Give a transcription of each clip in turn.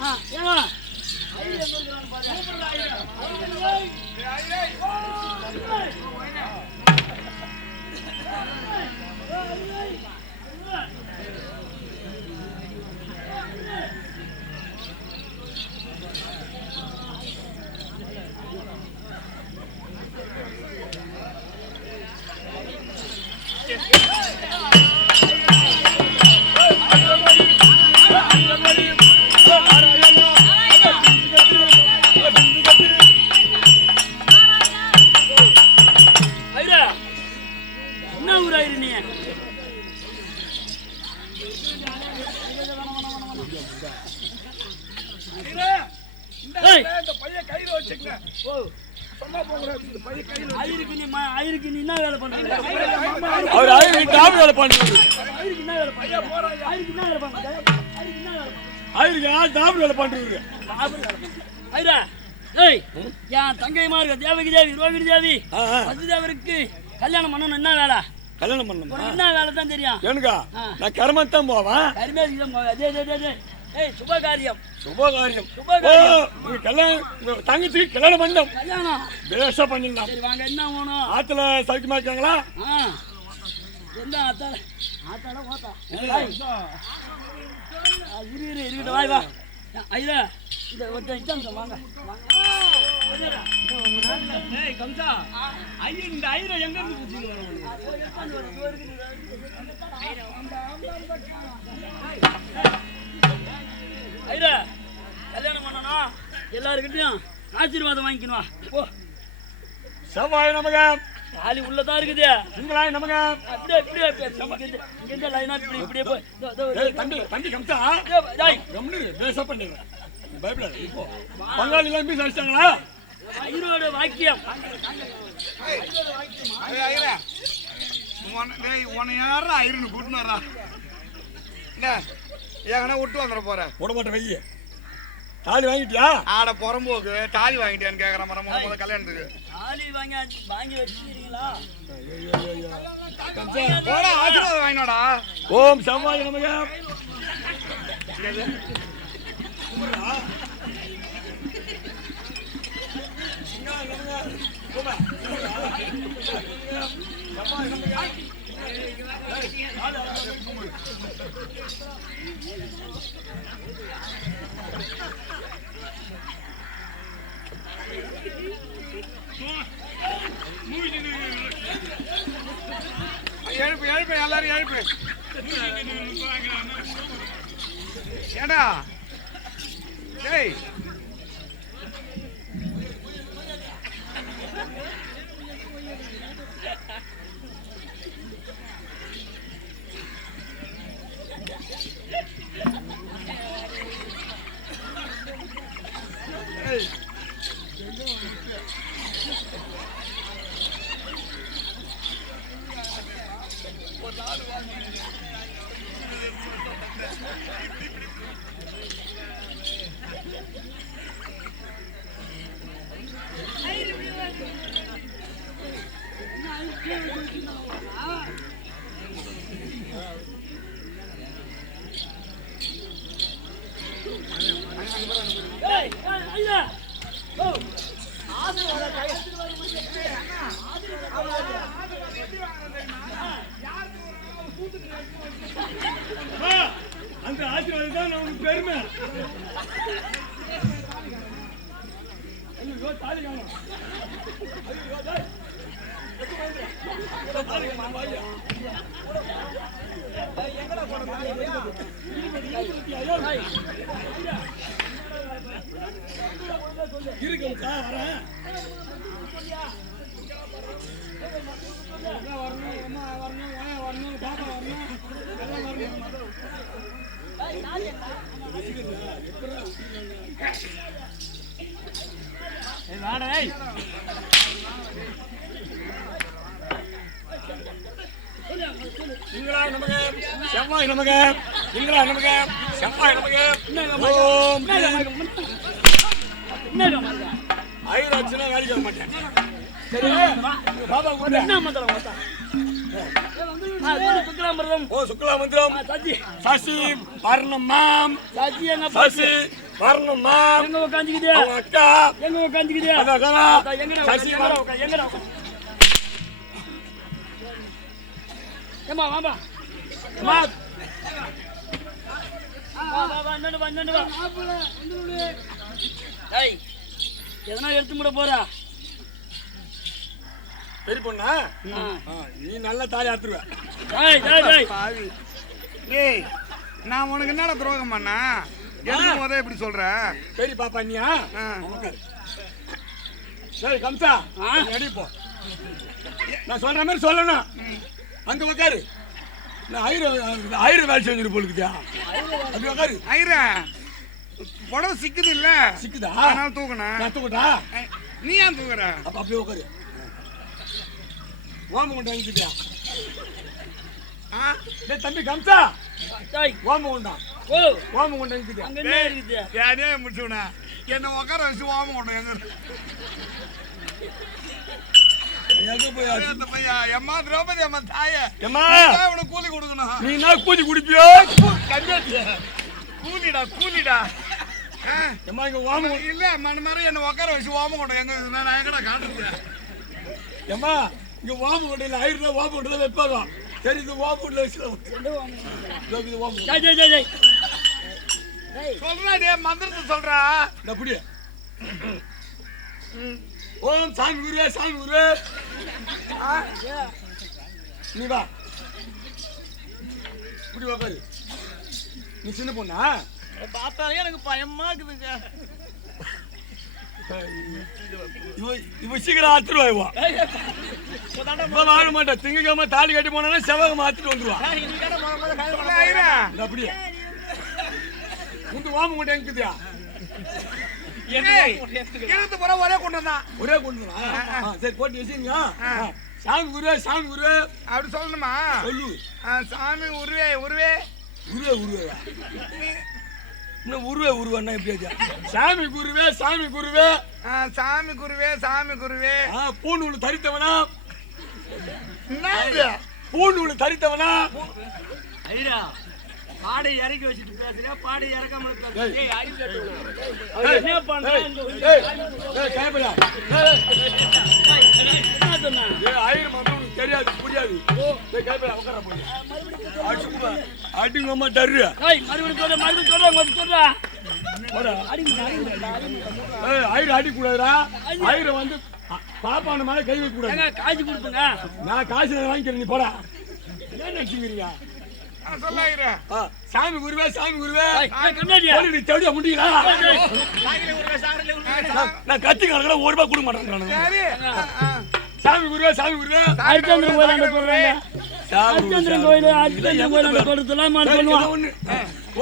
ஏங்க தங்கைமார் தேவகி தேவி ரோகிணி தேவி வசுதேவருக்கு கல்யாணம் பண்ணணும். என்ன வேலை? கல்யாணம் பண்ணணும். என்ன வேலை தான் தெரியும் எனக்கா? நான் கர்மத்தான் போவேன். கர்மேதிக்கு தான் போவேன். சுபகாரியம் சுபகாரியம் சுபகாரியம் கல்யாணம் தங்கச்சிக்கு கல்யாணம் பண்ணோம். கல்யாணம் பேச பண்ணிடலாம். சரி வாங்க. என்ன வேணும்? ஆத்துல சௌக்கியமா இருக்காங்களா? எந்த ஆத்தால? ஆத்தால ஓத்தா இருக்கட்டும். வாய் வா ஐயா. இந்த ஒரு எக்ஸாம் வாங்க கம்சா. இந்த ஐயா எங்க இருந்து ஐயா கல்யாணம் பண்ணணும். எல்லாருக்கிட்டையும் ஆசீர்வாதம் வாங்கிக்கணுவா. ஓ செவ்வாய் நமக காலி உள்ளதான் இருக்குது. உங்களாய் நமக அப்படியே இப்படியே இங்க லைனா இப்படியே போய் தம்பி தம்பி கம்சா கம்னு பேச பண்ணுங்க. பைபிள் இப்போ பங்காளி எல்லாம் பேச வச்சிட்டாங்களா? ஐரோட வாக்கியம் உன்னை யாரா ஐரனு கூட்டினாரா? என்ன ஏன்னா விட்டு வந்துட போற? விட மாட்டேன். வெய்ய தாலி வாங்கிட்டியா? ஆட புறம்போக்கு தாலி வாங்கிட்டியான்னு கேட்கறேன். மரம் கல்யாணத்துக்கு தாலி வாங்கி வச்சிருக்கீங்களா? ஆசீர்வாதம் வாங்கினோடா. ஓம் செவ்வாய் நமக. எழுப்பு எழுப்பு எல்லாரும் எழுப்பு. ஏடா டேய் அந்த ஆசீர்வாதம் தான் நமக்கு பெருமை. தாலி காணும். இருக்கும் சார் வரேன். வரணும் அம்மா வரணும் வரணும் பாப்பா வரணும் எல்லாம் வரணும். செவ்வாய் நமக செவ்வாய் நமக செவ்வாய் நமக. ஐராட்சினா வேலைக்கு வர மாட்டேன். சரி பாபா கூட என்ன மந்திரம்? சுக்லாமந்திரம் சாசி பர்ணமாம் சாசி வரணும்மா. எங்க உட்காந்துக்கிட்டே அக்கா எங்க உட்காந்துக்கிட்டே எங்கடா ஏமா வாமா வா எதனா எடுத்து முட போறா பெரிய பொண்ணா? நீ நல்ல தாலி அறுத்துருவ. ஏய் நான் உனக்கு என்னடா துரோகம் பண்ணா? எதுக்கு முத இப்படி சொல்ற? பெரிய பாப்பா நீயா? சரி கம்சா அடி போ. நான் சொல்ற மாதிரி சொல்லணும். அங்க உட்காரு. நான் ஆயிரம் வேலை செஞ்சுட்டு போலுக்குதா? அப்படி உட்காரு. ஆயிரம் புடவை சிக்குது இல்ல? சிக்குதா? அதனால தூக்கணும். நான் தூக்கட்டா? நீ ஏன் தூக்குற? அப்ப அப்படியே உட்காரு. வாம கொண்டு வாங்கிட்டியா? தம்பி கம்சா வாம கொண்டா. ஓ வாம கொண்டு வாங்கிட்டியா? அங்க என்ன இருக்குது? யாரே முடிச்சுனா என்ன உட்கார வச்சு வாம கொண்டு எங்க பையா எம்மா திரௌபதி அம்மா தாயே எம்மா உனக்கு கூலி கொடுக்கணும். நீ நான் கூலி குடிப்பியோ? கூலிடா எம்மா இங்க வாம இல்ல மணி மாதிரி என்ன உட்கார வச்சு வாம கொண்டு எங்க நான் எங்கடா காட்டுறேன். எம்மா இங்க வாம கொண்டு இல்ல 1000 ரூபாய் வாம கொண்டு வைப்பாங்க. சரி இந்த வாம கொண்டு வச்சு சொல்றா மந்திரத்தை சொல்றா. அப்படி ஓம் சாமி குருவே சாமி குருவே. நீ வா இப்படி உட்காரு. நீ சின்ன பொண்ணா? பார்த்தாலே எனக்கு பயமா இருக்குதுங்க. இவ சீக்கிரம் ஆத்துருவா. வாழ மாட்டேன். திங்கக்கிழமை தாலி கட்டி போனா செவ்வாய் மாத்திட்டு வந்துருவா. அப்படியே உங்க வாம கொண்டு எங்குதியா? ஒரே கொண்டு வந்தான். ஒரே கொண்டு வந்தா? சரி போட்டு வச்சுங்க. சாமி குருவே சாமி குருவே அப்படி சொல்லணுமா? சொல்லு. சாமி உருவே உருவே உருவே உருவே இன்னும் உருவே உருவன்னா எப்படியா? சாமி குருவே சாமி குருவே. சாமி குருவே சாமி குருவே. பூநூல் தரித்தவனா? என்ன பூநூல் தரித்தவனா? ஐயா பாடை இறக்கி வச்சுட்டு பேசுறியா? பாடை இறக்காம என்ன பண்ற? தெரியாது புரியாது. அடிங்கம்மா டர்ரு. ஆயிரம் அடி கூடாதுடா. ஆயிரம் வந்து பாப்பான மேல கை வைக்க கூடாது. காசு கொடுத்துங்க. நான் காசு வாங்கிக்கிறேன். நீ போடா. என்ன நினைச்சுக்கிறீங்க? சாமி குருவே சாமி குருவே. தேடியா முடியல. நான் கத்தி கணக்கில் 1 ரூபாய் கொடுக்க மாட்டேன். சாமி குருவே சாமி குருவே. ஹரிச்சந்திரன் கோயில் சொல்றாங்க. ஹரிச்சந்திரன் கோயில் ஹரிச்சந்திரன் கோயில் சொல்றதுலாம்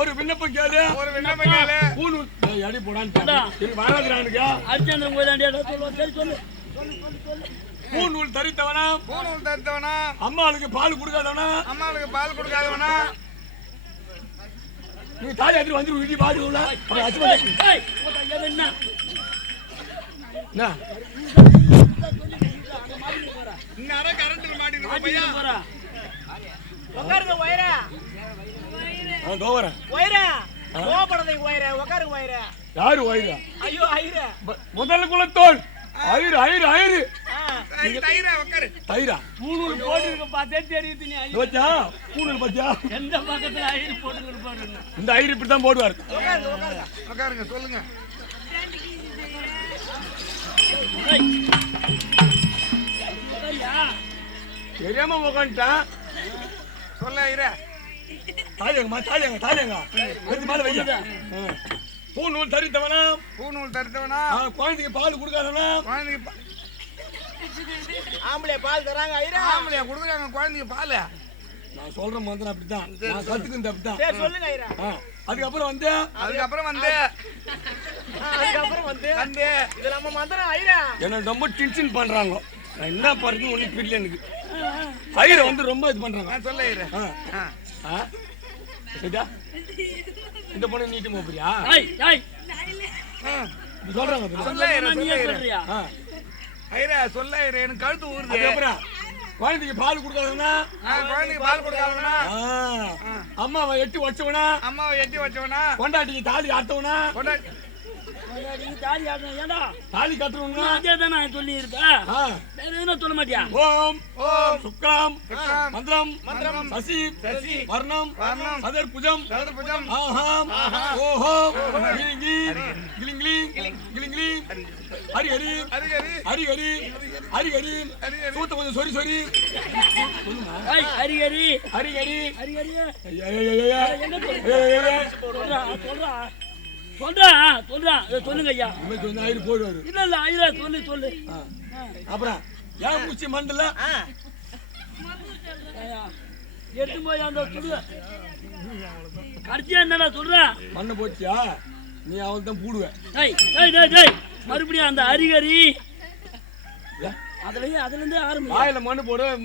ஒரு விண்ணப்பம் கேளு. ஒரு விண்ணப்பம் கேளு. பூநூல் அடி போடான்னு வராதுறானுங்க. ஹரிச்சந்திரன் கோயில் சொல்லுவோம். சரி சொல்லு. பூநூல் தரித்தவனா? பூநூல் தரித்தவனா? அம்மாளுக்கு பால் கொடுக்காதவனா? அம்மாளுக்கு பால் கொடுக்காதவனா? நீ தாலி எடுத்து வந்து வீட்டு பாடு உள்ள இன்னும் கரண்ட் மாட்டிட்டு பையா உட்காருங்க வயரா. கோவரன் வயரா கோபப்படாதீங்க வயரா. உட்காருங்க வயரா. யாரு வயிறா? ஐயோ ஐரா முதல்ல குலத்தோல். ஐரு ஐரு ஐரு தைரா உட்காரு. தைரா பூநூல் போட்டுருக்க பார்த்தே தெரியுது. நீ பச்சா பூநூல் பச்சா எந்த பக்கத்துல ஐரு போட்டு இருப்பாரு? இந்த ஐரு இப்படி தான் போடுவார். உட்காருங்க சொல்லுங்க. தெரியாம உட்காந்துட்டான். சொல்ல ஐரா. தாலியங்கம்மா தாலியங்க தாலியங்க கொஞ்சம் மேல வையா. பூநூல் தரித்தவனா? பூநூல் தரித்தவனா? குழந்தைக்கு பால் கொடுக்காதவனா? குழந்தைக்கு ஆம்பளை பால் தராங்க ஐரா. ஆம்பளையா கொடுக்குறாங்க குழந்தைக்கு பால். நான் சொல்ற மந்திரம் அப்படித்தான். நான் கத்துக்கிறது அப்படித்தான். சரி சொல்லுங்க ஐரா. அதுக்கப்புறம் வந்து இது நம்ம மந்திரம் ஐரா. என்ன ரொம்ப டென்ஷன் பண்றாங்க. நான் என்ன பண்றது ஒண்ணு புரியல எனக்கு. ஐரா வந்து ரொம்ப இது பண்றாங்க. சொல்ல ஐரா. இந்த பொண்ணு நீட்டு போறியா? சொல்றாங்க. சொல்ல ஐரா. சொல்ல ஐரா. ஐரா சொல்ல ஐரா. எனக்கு கழுத்து ஊறுது. அப்புறம் குழந்தைக்கு பால் கொடுக்காதவனா குழந்தைக்கு பால் கொடுக்காதவனா அம்மாவை எட்டி வச்சவனா அம்மாவை எட்டி வச்சவனா கொண்டாட்டிக்கு தாலி ஆட்டவனா தாலி ஆட்டணும் ஏண்டா தாலி கட்டுறவனா அதே தான் நான் சொல்லி இருப்பேன் வேற எதுவும் சொல்ல மாட்டியா ஓம் ஓம் சுக்லாம் மந்திரம் மந்திரம் சசி சசி வர்ணம் வர்ணம் சதர் புஜம் சதர் புஜம் ஆஹாம் ஓஹோம் கிளிங்கி கிளிங்கிலி கிளிங்கிலி ஹரி ஹரி ஹரி ஹரி ஹரி ஹரி ஹரி ஹரி சூத்த கொஞ்சம் சொரி சொரி ஹரி ஹரி ஹரி ஹரி ஹரி ஹரி சொல்லுங்க ஐயா போடுவாரு இல்ல இல்ல ஐயா சொல்லு அப்புறம் ஏன் பூச்சி மண்டல எடுத்து போய் அந்த சொல்லு கடைசியா என்னடா சொல்ற மண்ணை போச்சியா நீ அவன் தான் பூடுவேன் மறுபடியும் அந்த அரிகரி அதுல இருந்தே ஆரம்பி வாயில மண்ணு போட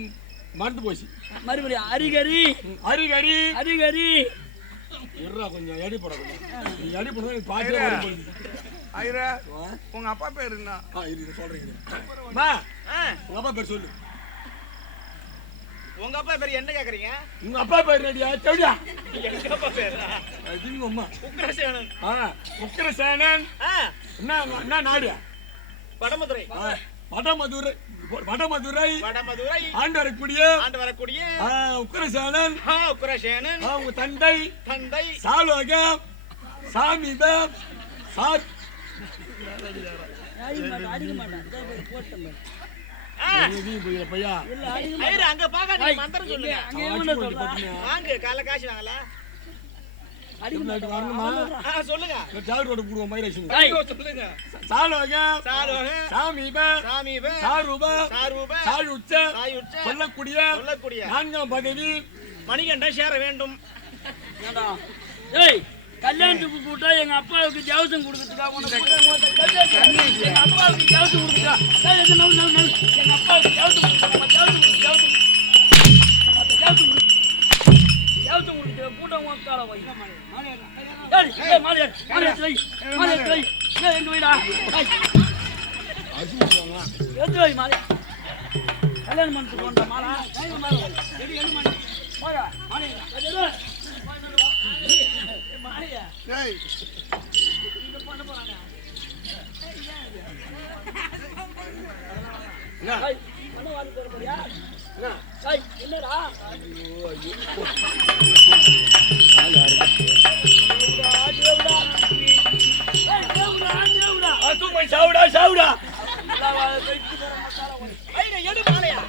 மறந்து போச்சு மறுபடியும் அரிகரி அரிகரி அரிகரி இருடா கொஞ்சம் எடி போட கொஞ்சம் நீ எடி போட பாச்சே ஐரா உங்க அப்பா பேர் என்ன இரு சொல்றீங்க மா உங்க அப்பா பேர் சொல்லு உங்க அப்பா பேர் என்ன கேக்குறீங்க உங்க அப்பா பேர் ரெடியா செடியா எங்க அப்பா பேர் அதிங்க அம்மா உக்ரசேனன் உக்ரசேனன் என்ன நாடு வடமதுரை வடமதுரை வடமதுரை வடமதுரை ஆண்டு வரக்கூடிய உக்ரசேனன் உக்ரசேனன் உங்க தந்தை தந்தை சாலோகம் சாமிதம் சார் அடிக்க மாட்டான் போட்டேன் பையா அங்க பாக்க மந்திரம் சொல்லுங்க வாங்க கால காசு வாங்கல வரணுமா சொல்லுங்க சாரோட போடுவோம் மயிரேஷன் சொல்லுங்க சாலோகம் சாமிபம் சாரூபம் சாயுச்ச சொல்லக்கூடிய நான்காம் பதவி மணிகண்டன் சேர வேண்டும் கல்யாணத்துக்கு கூட்டா எங்க அப்பாவுக்கு ஜவசம் கொடுக்கறதுக்காக எங்க அப்பாவுக்கு ஜவசம் கொடுக்குறா எங்க அப்பாவுக்கு ஜவசம் கொடுத்து கூட்டம் உட்கார வை எங்க வீடா எடுத்து வை மாலை கல்யாணம் பண்ணிட்டு போன்ற மாலா என்னடா சாவுடா சாவுடா எடு மாலையா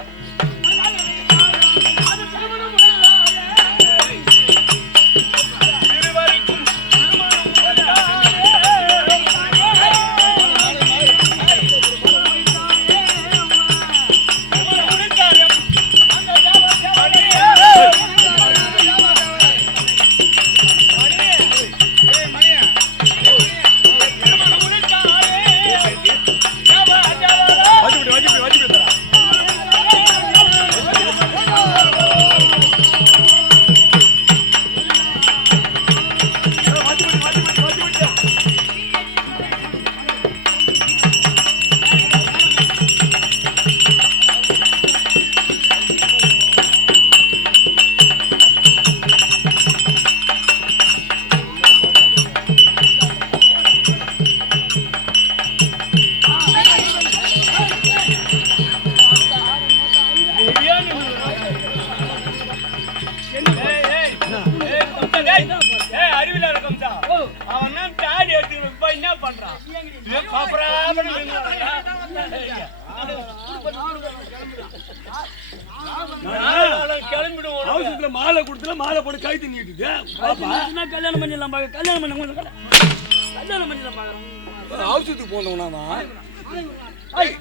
மாலை கொடுத்துல மாலை போட்டு கை தின்னிட்டு கல்யாணம் பண்ணிடலாம் பாக்க கல்யாணம் பண்ணிடலாம் பாக்குறோம் அவசரத்துக்கு போனோம்னா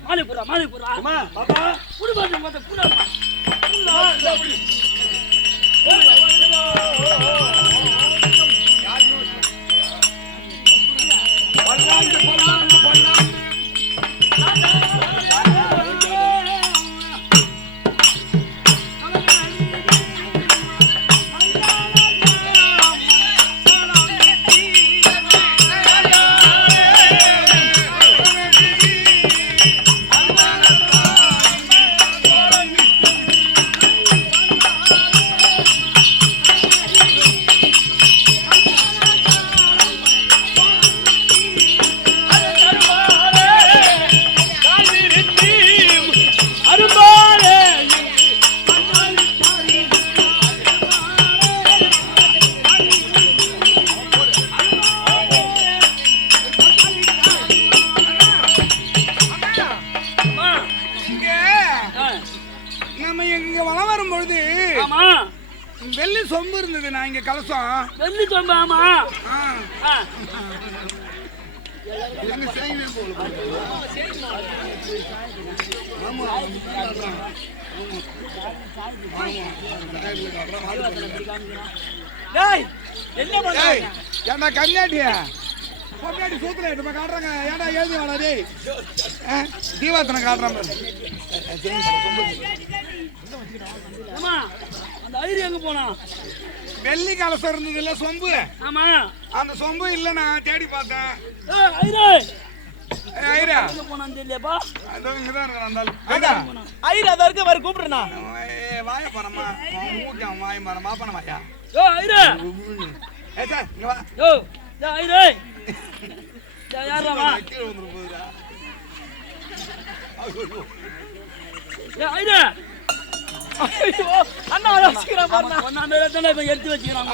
மாலை போடுறா பாப்பா குடும்பத்தை கூட சொம்பு இருந்தது நான் இங்க கலசம். வெள்ளி சொம்பு. ஆமா. என்ன செய்யுங்க போல. ஆமா. டேய் என்ன பண்றீங்க? ஏன்டா கன்னியாட்டியா? பொம்னாடி சூத்துல நம்ம காட்றாங்க. ஏன்டா எழுதி வாடா டேய். தீவாத்தன காட்றாங்க. ஆமா. அந்த ஐரி எங்க போனா? வெள்ளி கலசம் இருந்தது இல்ல சொம்பு. ஆமா. அந்த சொம்பு இல்ல நான் தேடி பார்த்தேன். ஏய் ஐரி. ஐரா எங்க போனான்னு தெரியலப்பா. அதோ இங்க தான் இருக்கறான் அந்த ஐரா. ஐரி அத வரைக்கும் வர கூப்பிடுறேனா? வாய பரமா. மூஞ்சாம் வாய மரம் மாப்பன வாயா. ஏய் ஐரி. சார் இங்க வா. ஏய் ஐரி. யாரா வா? கீழ வந்து போகுதுடா. ஏய் ஐரி. ஐயோ அண்ணா வச்சிக்கிறா பாருங்க. சொன்ன மாதிரி தானே இப்ப எடுத்து வச்சிரான்.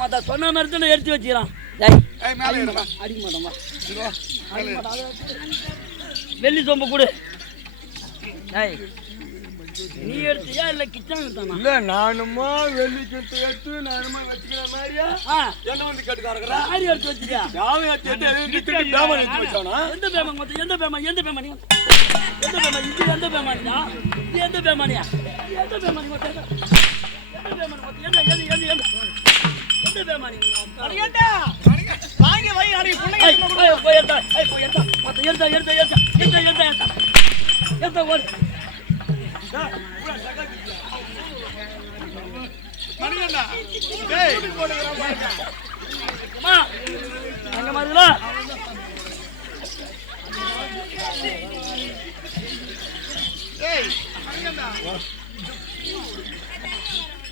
மொத சொன்ன மாதிரி தானே எடுத்து வச்சிரான். டேய் ஏய் மேல ஏறுடா. அடிக்க மாட்டோம் வா. வெள்ளி சொம்பு கொடு. டேய் நீ எடுத்தியா இல்ல கிச்சன் எடுத்தானா? இல்ல நானுமா வெள்ளி கிட்ட எடுத்து நானுமா வச்சுக்கிற மாதிரியா என்ன வந்து கேட்டுக்காரங்கறா? யார் எடுத்து வச்சியா? யாவை எடுத்து எடுத்து பேமன் எடுத்து வச்சானா? எந்த பேமன் மொத்த எந்த பேமன் இது எந்த பேமனியா? இது எந்த பேமனியா? எந்த பேமனி மொத்த எந்த பேமன் மொத்த எந்த பேமனி? அடியடா வாங்க வை அடி புள்ளைங்க போய் எடுத்தா மொத்த எடுத்தா ஓடு. மணியண்ணா டேய் அம்மா எங்க மாதிரில டேய் மணியண்ணா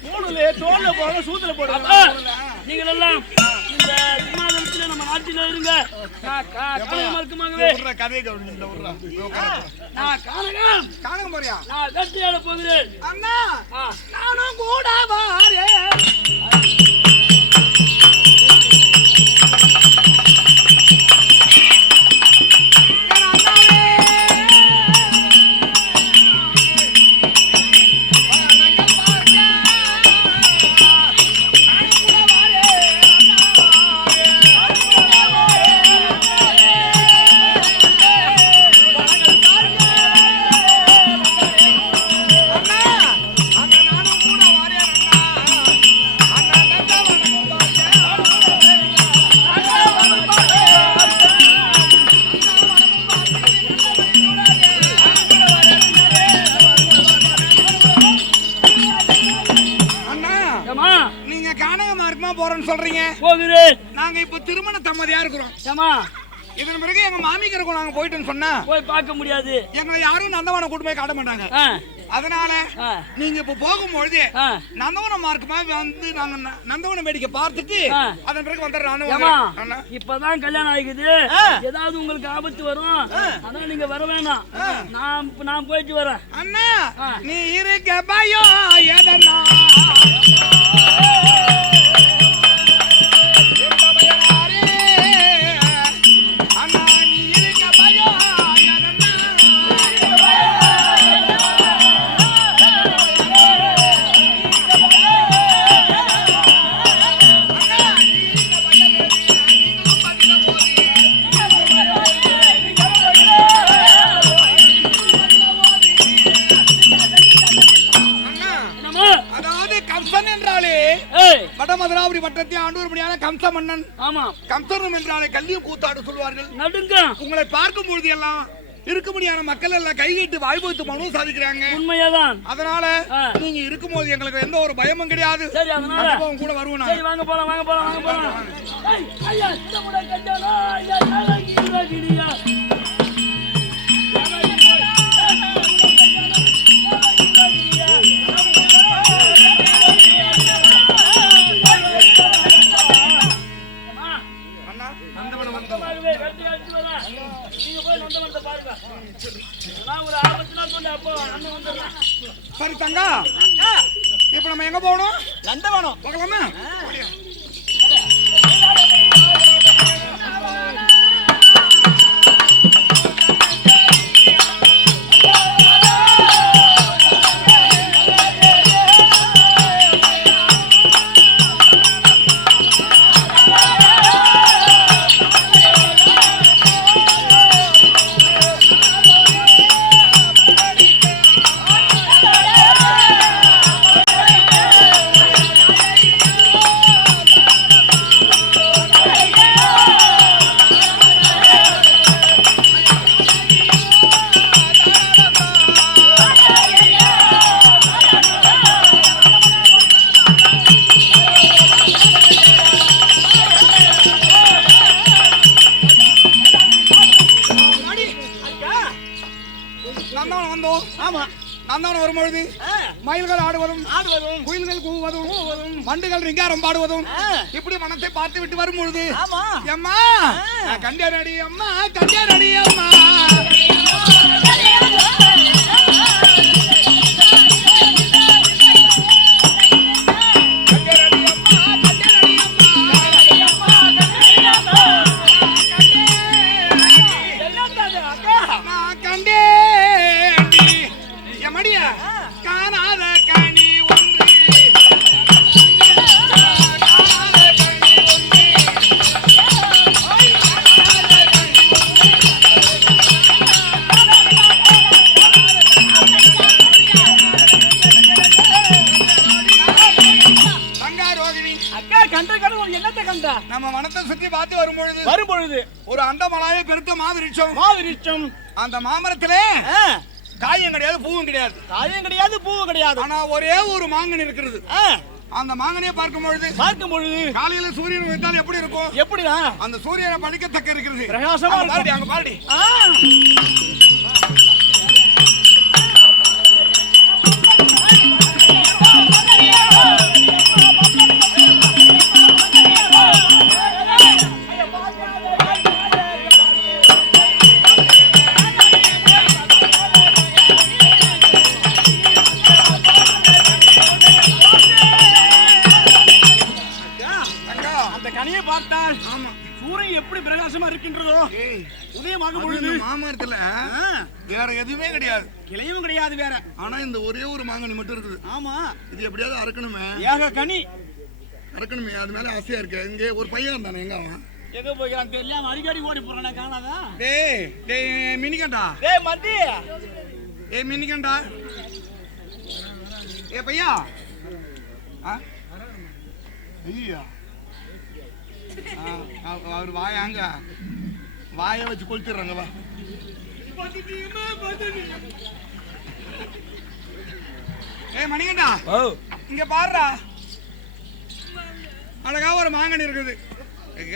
மூணுல தோல்ல போற சூத்துல போடு. நீங்கள் எல்லாம் இந்த விமானத்துல நம்ம நாட்டில இருங்க. இருக்குமாங்கவே ஊர்ற கதையை கவனி இந்த ஊர்ற நான் காணங்க போறியா? நான் கட்டியாட போகிறேன். அண்ணா நானும் கூட வாரேன். சொல்றீங்க போகிறேன். நாங்க இப்ப திருமண தம்மதியா இருக்கிறோம். ஏமா இதன் பிறகு எங்க மாமிக்கு இருக்கோம். நாங்க போயிட்டோம்னு சொன்னா போய் பார்க்க முடியாது. எங்களை யாரும் நந்தவனம் கூட்டு போய் காட்ட மாட்டாங்க. அதனால நீங்க இப்ப போகும்பொழுது நந்தவனம் மார்க்குமா வந்து நாங்க நந்தவனம் வேடிக்கை பார்த்துட்டு அதன் பிறகு வந்துடுறோம். இப்பதான் கல்யாணம் ஆகிக்குது. ஏதாவது உங்களுக்கு ஆபத்து வரும். ஆனா நீங்க வர வேணாம். நான் போயிட்டு வரேன். அண்ணா நீ இருக்க பயம் எதனா வடமதுராபுரி வட்டத்தை ஆண்டூர்படியான கம்ச மன்னன். ஆமா, கம்சனம் என்றாலே கல்லியும் கூத்தாடு சொல்வார்கள். நடுங்க உங்களை பார்க்கும் பொழுது எல்லாம் இருக்கும்படியான மக்கள் எல்லாம் கைகிட்டு வாய்ப்பு மனு சாதிக்கிறாங்க. உண்மையாதான். அதனால நீங்க இருக்கும்போது எங்களுக்கு எந்த ஒரு பயமும் கிடையாது. சரி, அதனால கூட வருவோம். சரி, வாங்க போலாம், வாங்க போலாம், வாங்க போலாம். ஐயா நம்மள கண்டாலா ஐயா நாளைக்கு சரி தங்கா, இப்ப நம்ம எங்க போகணும்? நந்தவனம் போகலாமா? வரும்போதும் ஆமா நந்தவனம் வரும்பொழுது மயில்கள் ஆடுவதும் குயில்கள் கூவுவதும் மண்டுகள் ரிங்காரம் பாடுவதும் இப்படி மனத்தை பார்த்து விட்டு வரும்பொழுது அம்மா கண்டேரடி அம்மா கண்டேரடி அம்மா காணாத கனி ஒன்று நம்ம வனத்தை சுத்தி பார்த்து வரும்பொழுது ஒரு அண்டமலாய பெருத்த மாவிருட்சம் அந்த மாமரத்திலே காயும் கிடையாது பூவும் கிடையாது ஆனா ஒரே ஒரு மாங்கனி இருக்கிறது அந்த மாங்கனியை பார்க்கும் பொழுது காலையில சூரியன் வைத்தால் எப்படி இருக்கும் எப்படிதான் அந்த சூரியனை பழிக்கத்தக்க இருக்கிறது பிரகாசமா பாருடி அங்க பாருடி சூரியன் எப்படி பிரகாசமா இருக்கின்றதோ உதயமாக பொழுது மாமரத்துல வேற எதுவுமே கிடையாது கிளையும் கிடையாது வேற ஆனா இந்த ஒரே ஒரு மாங்கனி மட்டும் இருக்குது ஆமா இது எப்படியாவது அறுக்கணுமே ஏக கனி அறுக்கணுமே அது மேல ஆசையா இருக்கு இங்க ஒரு பையன் தானே எங்க அவன் எங்க போய்க்கிறான் தெரியல அடிக்கடி ஓடி போறானே காணாதா டேய் மினிகண்டா மத்தி மினிகண்டா பையா ஐயா அவர் வாயாங்க வாய வச்சு கொளுத்திடுறாங்க வா மணிகண்டா இங்க பாருடா அழகா ஒரு மாங்கனி இருக்குது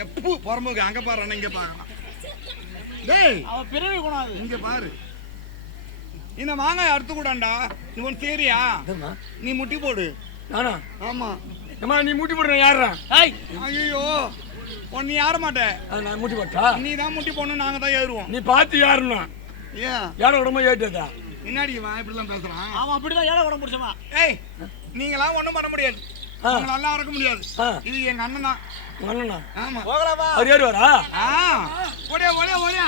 எப்போ புறம்போக்கு அங்க பாரு இங்க பாக்கலாம் டேய் அவன் பிறவி கூடாது இங்க பாரு இந்த மாங்காய் அறுத்து கூடாண்டா நீ ஒன்று சரியா நீ முட்டி போடு நானா ஆமா அம்மா நீ முட்டி போடுற யாரா ஐயோ நீ யார மாட்டே நான் முட்டி போட்டா நீ தான் முட்டி போடணும் நாங்க தான் ஏறுவோம் நீ பார்த்து யாருன்னா ஏன் யார உடம்பு ஏற்றதா முன்னாடி இப்படிலாம் பேசுறான் அவன் அப்படிதான் ஏழை உடம்பு பிடிச்சமா நீங்களாம் ஒண்ணும் பண்ண முடியாது நல்லா இருக்க முடியாது இது எங்க அண்ணன் தான் அண்ணனா ஆமா போகலாமா அவர் ஏறுவாரா ஓடியா ஓடியா ஓடியா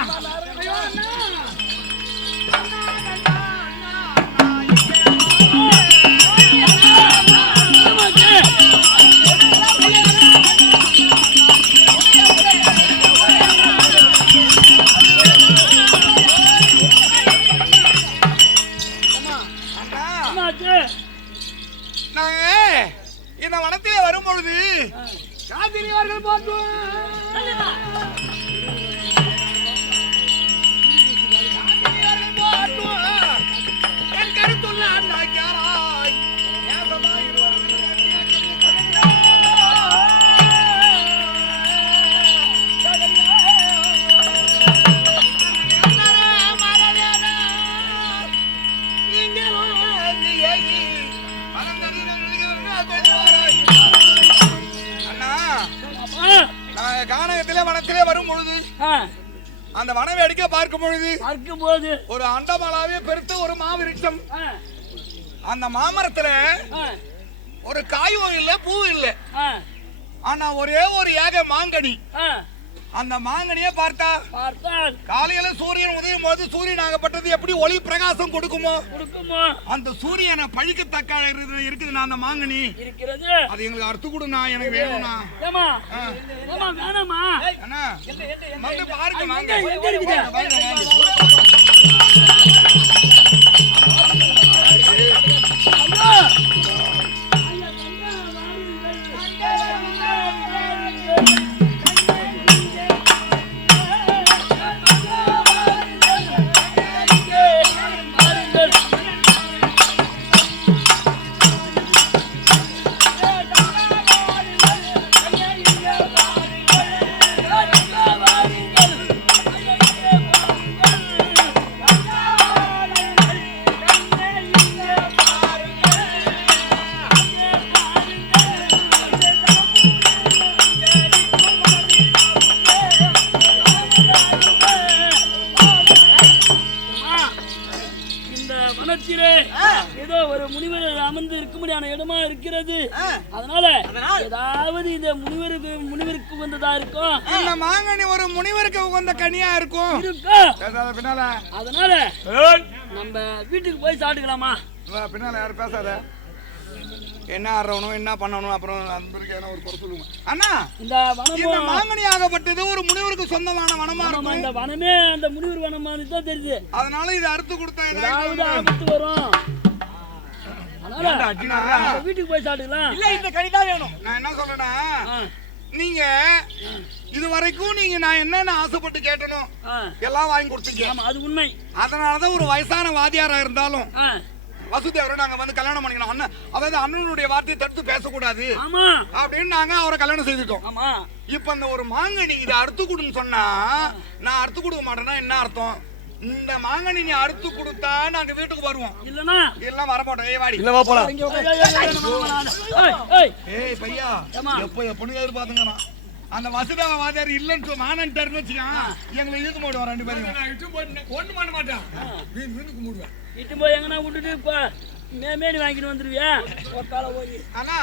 இந்த வனத்திலே வரும்பொழுது காத்திரிவார்கள் பார்த்தோம் என் கருத்துள்ள அண்ணாக்காராய் கானகத்திலே வனத்திலே வரும் பொழுது அந்த வனவேடிக்கை பார்க்கும் பொழுது ஒரு அண்டமலாவே பெருத்த ஒரு மாவிருட்சம் அந்த மாமரத்துல ஒரு காயும் இல்ல பூ இல்ல ஆனா ஒரே ஒரு ஏக மாங்கனி அந்த மாங்கனியை பார்த்தால் காலையில சூரியன் உதயும் போது சூரியன் ஆகப்பட்டது எப்படி ஒளி பிரகாசம் கொடுக்குமோ அந்த சூரியனை பழிக்கத்தக்க இருக்குதுண்ணா அந்த மாங்கனி இருக்கிறது அது எங்களுக்கு அறுத்து கொடுண்ணா எனக்கு வேணும்ண்ணா முனிவர் அமர்ந்து இருக்கும்படியான இடமா இருக்கிறது. அதனால ஏதாவது இந்த முனிவருக்கு உகந்ததா இருக்கும். இந்த மாங்கனி ஒரு முனிவருக்கு உகந்த கனியா இருக்கும். பின்னால அதனால நம்ம வீட்டுக்கு போய் சாப்பிட்டுக்கலாமா? பின்னால யாரும் பேசாத. என்ன ஆறணும் என்ன பண்ணணும் அப்புறம் நண்பருக்கு ஒரு குறை சொல்லுங்க. அண்ணா இந்த மாங்கனி ஆகப்பட்டது ஒரு முனிவருக்கு சொந்தமான வனமா இருக்கும். இந்த வனமே அந்த முனிவர் வனமானு தான் தெரியுது. அதனால இதை அறுத்து கொடுத்தா ஏதாவது ஆபத்து வரும். அதனால வீட்டுக்கு போய் சாப்பிட்டுக்கலாம். இல்ல இந்த கனி தான் வேணும். நான் என்ன சொல்றேன்னா, நீங்க இது வரைக்கும் நீங்க நான் என்னென்ன ஆசைப்பட்டு கேட்டனோ எல்லாம் வாங்கி கொடுத்தீங்க. ஆமா, அது உண்மை. அதனாலதான் ஒரு வயசான வாத்தியாரா இருந்தாலும் வசுதேவரை நாங்க வந்து கல்யாணம் பண்ணிக்கணும். அண்ணன் அதாவது அண்ணனுடைய வார்த்தையை தடுத்து பேசக்கூடாது அப்படின்னு நாங்க அவரை கல்யாணம் செய்துட்டோம். இப்ப அந்த ஒரு மாங்கனி இதை அறுத்து கொடுன்னு சொன்னா நான் அறுத்து கொடுக்க மாட்டேன்னா என்ன அர்த்தம்? இந்த மாங்கனி நீ அறுத்து கொடுத்தா நாங்க வீட்டுக்கு வருவோம். இல்லனா எல்லாம் வர மாட்டோம். ஏய் வாடி. இல்ல வா போலாம். ஏய் பையா எப்பன்னு எதிர்பார்த்துங்கண்ணா. அந்த வசுதேவ வாத்தியார் இல்லன்னு மானன்ட்டாருன்னு வச்சுக்கான் எங்களை இழுத்து போடுவோம். ரெண்டு பேரும் ஒண்ணு பண்ண மாட்டேன். வீட்டுக்கு மூடுவேன். இட்டு போய் எங்கன்னா விட்டுட்டு மேடி வாங்கிட்டு வந்துருவியா? ஒரு காலை போய் அண்ணா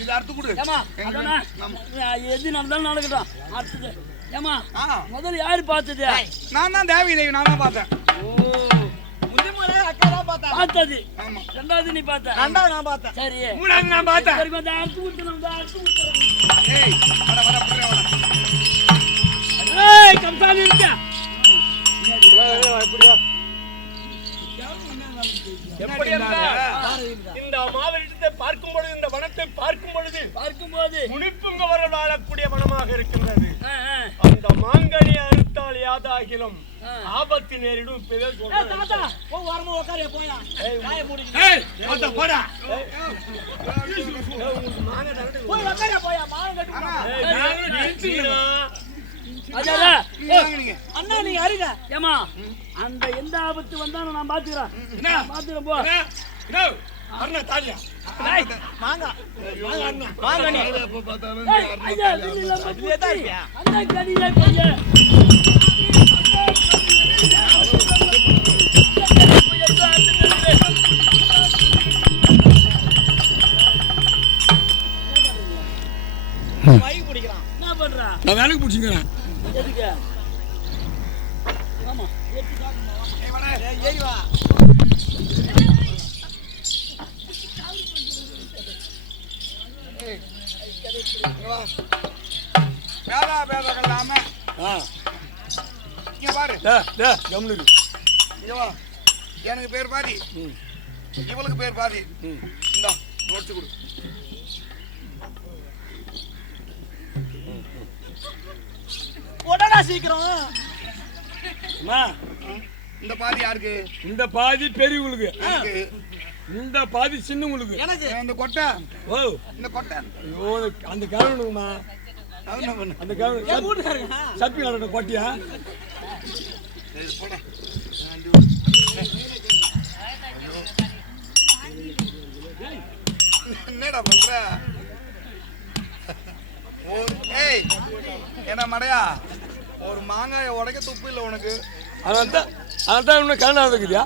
இது அறுத்து கொடு. எது நடந்தாலும் நடக்கட்டும். அடுத்தது ஏமா முதல்ல யாரு பார்த்தது? நான் தான் தேவி தேவி நான் தான் பார்த்தேன். அக்கா தான் பார்த்தது. ரெண்டாவது நீ பார்த்த? ரெண்டாவது நான் பார்த்தேன். சரி, மூணாவது நான் பார்த்தேன். அறுத்து கொடுத்துறோம். ஏய் வர வர புரியல. ஏய் கம்சாமி இருக்க. எப்படி இந்த மாவட்டத்தை பார்க்கும் பொழுது இந்த வனத்தை பார்க்கும் பொழுது முனிப்புங்கவர் வாழக்கூடிய வனமாக இருக்கின்றது. அந்த மாங்கனி அறுத்தால் யாதாகிலும் ஆபத்து நேரிடும். அண்ணா நீங்க அறிங்க ஏமா அந்த எந்த ஆபத்து வந்தாலும் நான் பாத்துக்கிறேன். போ அண்ணா தாலியா மாங்கா மாங்கனி எப்ப பார்த்தாலும் ஐயா இல்ல அதுதான் இருப்பியா? அண்ணா கடில கைய வை பிடிக்கிறான். என்ன பண்றா? நான் வேலைக்கு பிடிச்சிக்கிறேன். எதுக்கு? ஆமா ஏத்தி சாப்பிடுமா? ஏய் வா. வேதா வேதம் இல்லாம இங்க பாரு. இங்க வா. எனக்கு பேர் பாதி, இவளுக்கு பேர் பாதி. இந்தா நோட்ஸ் கொடு. உடனே சீக்கிரம். இந்த பாதி யாருக்கு? இந்த பாதி பெரியவங்களுக்கு, இந்த பாதி சின்னவங்களுக்கு. எனக்கு இந்த கொட்டை. ஓ இந்த கொட்டை. ஐயோ அந்த கிழவனுக்குமா? அந்த கிழவன் சப்பி கலட்ட கொட்டியா? என்னடா பண்ற? ஏய் என்ன மடையா, ஒரு மாங்காய உடைக்க துப்பு இல்லை உனக்கு. அதான் இன்னும் கல்யாணம் இருக்குதியா?